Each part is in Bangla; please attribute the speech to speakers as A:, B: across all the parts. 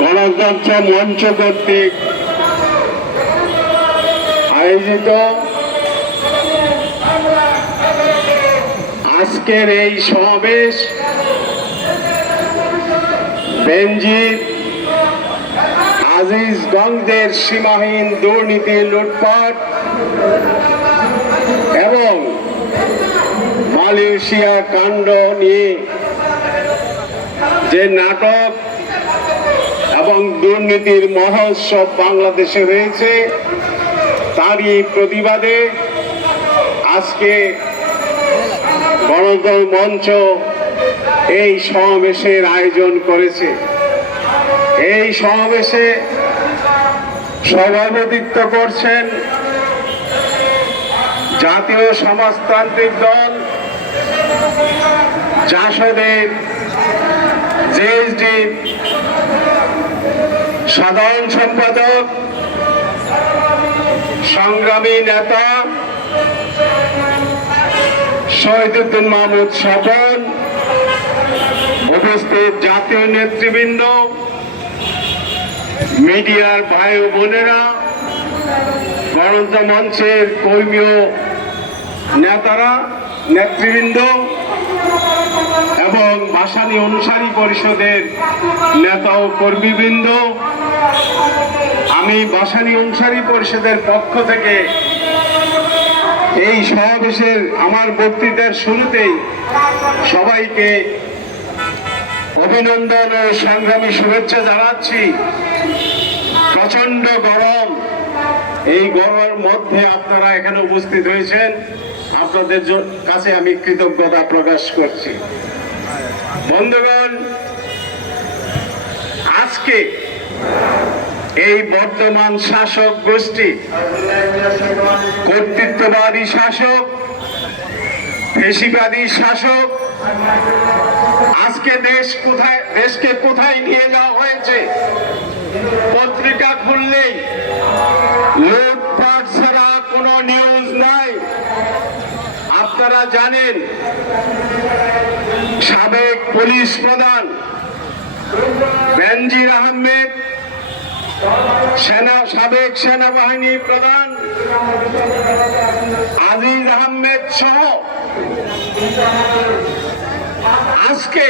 A: গণতন্ত্র মঞ্চ কর্তৃক আয়োজিত আজকের এই সমাবেশ বেঞ্জির আজিজগঞ্জের সীমাহীন দুর্নীতি লুটপাট মালয়েশিয়া কাণ্ড নিয়ে যে নাটক এবং দুর্নীতির মহোৎসব বাংলাদেশে হয়েছে, তারই প্রতিবাদে আজকে গণতন্ত্র মঞ্চ এই সমাবেশের আয়োজন করেছে। এই সমাবেশে সভাপতিত্ব করছেন জাতীয় সমাজতান্ত্রিক দল জাসদের জেএসডি সাধারণ সম্পাদক, সংগ্রামী নেতা, শহীদুদ্দিন মাহমুদ স্বপন উপস্থিত জাতীয় নেতৃবৃন্দ, মিডিয়ার ভাই ও বোনেরা গণতন্ত্র মঞ্চের কর্মীয় নেতারা, নেতৃবৃন্দ এবং ভাসানী অনুসারী পরিষদের নেতা ও কর্মীবৃন্দ, আমি ভাসানী অনুসারী পরিষদের পক্ষ থেকে এই সমাবেশের আমার বক্তৃতার শুরুতেই সবাইকে অভিনন্দন ও সংগ্রামী শুভেচ্ছা জানাচ্ছি। প্রচণ্ড গরম। এই গরমের মধ্যে আপনারা এখানে উপস্থিত হয়েছেন। আপনাদের কাছে আমি কৃতজ্ঞতা প্রকাশ করছি। বন্ধুগণ, আজকে এই বর্তমান শাসক গোষ্ঠী কর্তৃত্ববাদী শাসক, ফেসিবাদী শাসক, আজকে দেশ কোথায়, দেশকে কোথায় নিয়ে যাওয়া হয়েছে পত্রিকা খুললেই লুটপাট ছাড়া কোনো নিউজ নাই। আপনারা জানেন পুলিশ প্রধান বেনজির আহমেদ, সেনা সাবেক সেনাবাহিনী প্রধান আজিজ আহমেদ সহ আজকে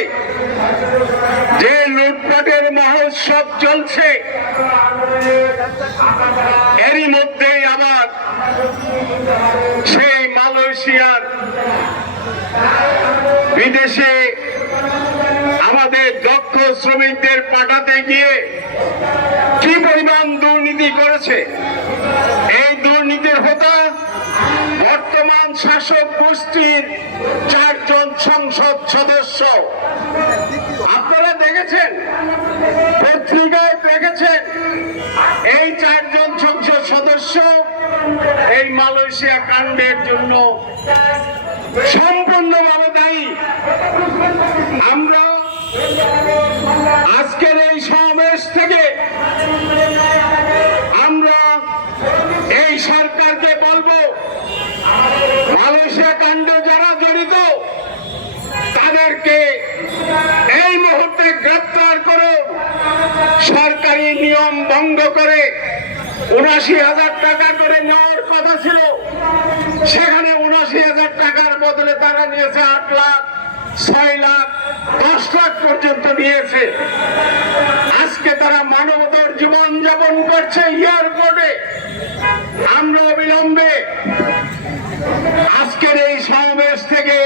A: যে লুটপাটের মহোৎসব চলছে, এরই মধ্যেই আবার সেই মালয়েশিয়ার বিদেশে শ্রমিকদের পাঠাতে গিয়ে কি পরিমাণ দুর্নীতি করেছে? এই দুর্নীতির হতা বর্তমান শাসক গোষ্ঠীর চারজন সংসদ সদস্য। আপনারা দেখেছেন? পত্রিকায় দেখেছেন? এই চারজন সংসদ সদস্য এই মালয়েশিয়া কাণ্ডের জন্য সম্পূর্ণভাবে দায়ী। আমরা আজকের এই সমাবেশ থেকে আমরা এই সরকারকে বলব, মালয়েশিয়া কাণ্ডে যারা জড়িত, তাদেরকে এই মুহূর্তে গ্রেপ্তার করো সরকারি নিয়ম ভঙ্গ করে উনাশি হাজার টাকা করে নেওয়ার কথা ছিল। সেখানে উনাশি হাজার টাকার বদলে তারা নিয়েছে আট লাখ। ছয় লাখ, দশ লাখ পর্যন্ত নিয়েছে আজকে তারা মানবতার জীবন যাপন করছে এয়ারপোর্টে। আমরা অবিলম্বে আজকের এই সমাবেশ থেকে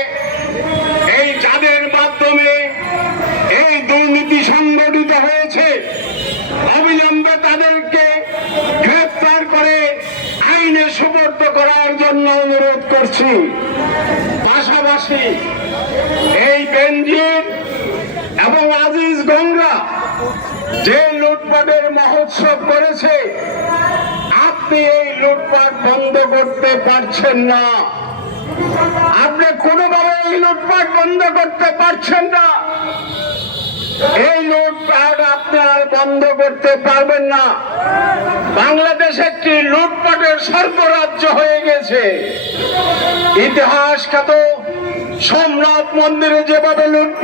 A: আইনে করার জন্য অনুরোধ করছি। পাশাপাশি এই বেঞ্জির এবং আজিজ গঙ্গা যে লুটপাটের মহোৎসব করেছে, আপনি এই লুটপাট বন্ধ করতে পারছেন না। আপনি কোনোভাবে এই লুটপাট বন্ধ করতে পারছেন না। এই লুটপাট আপনি আর বন্ধ করতে পারবেন না। বাংলাদেশ একটি লুটপাটের সর্বরাজ্য হয়ে গেছে। ইতিহাস খ্যাত সোমনাথ মন্দিরে যেভাবে লুটপাট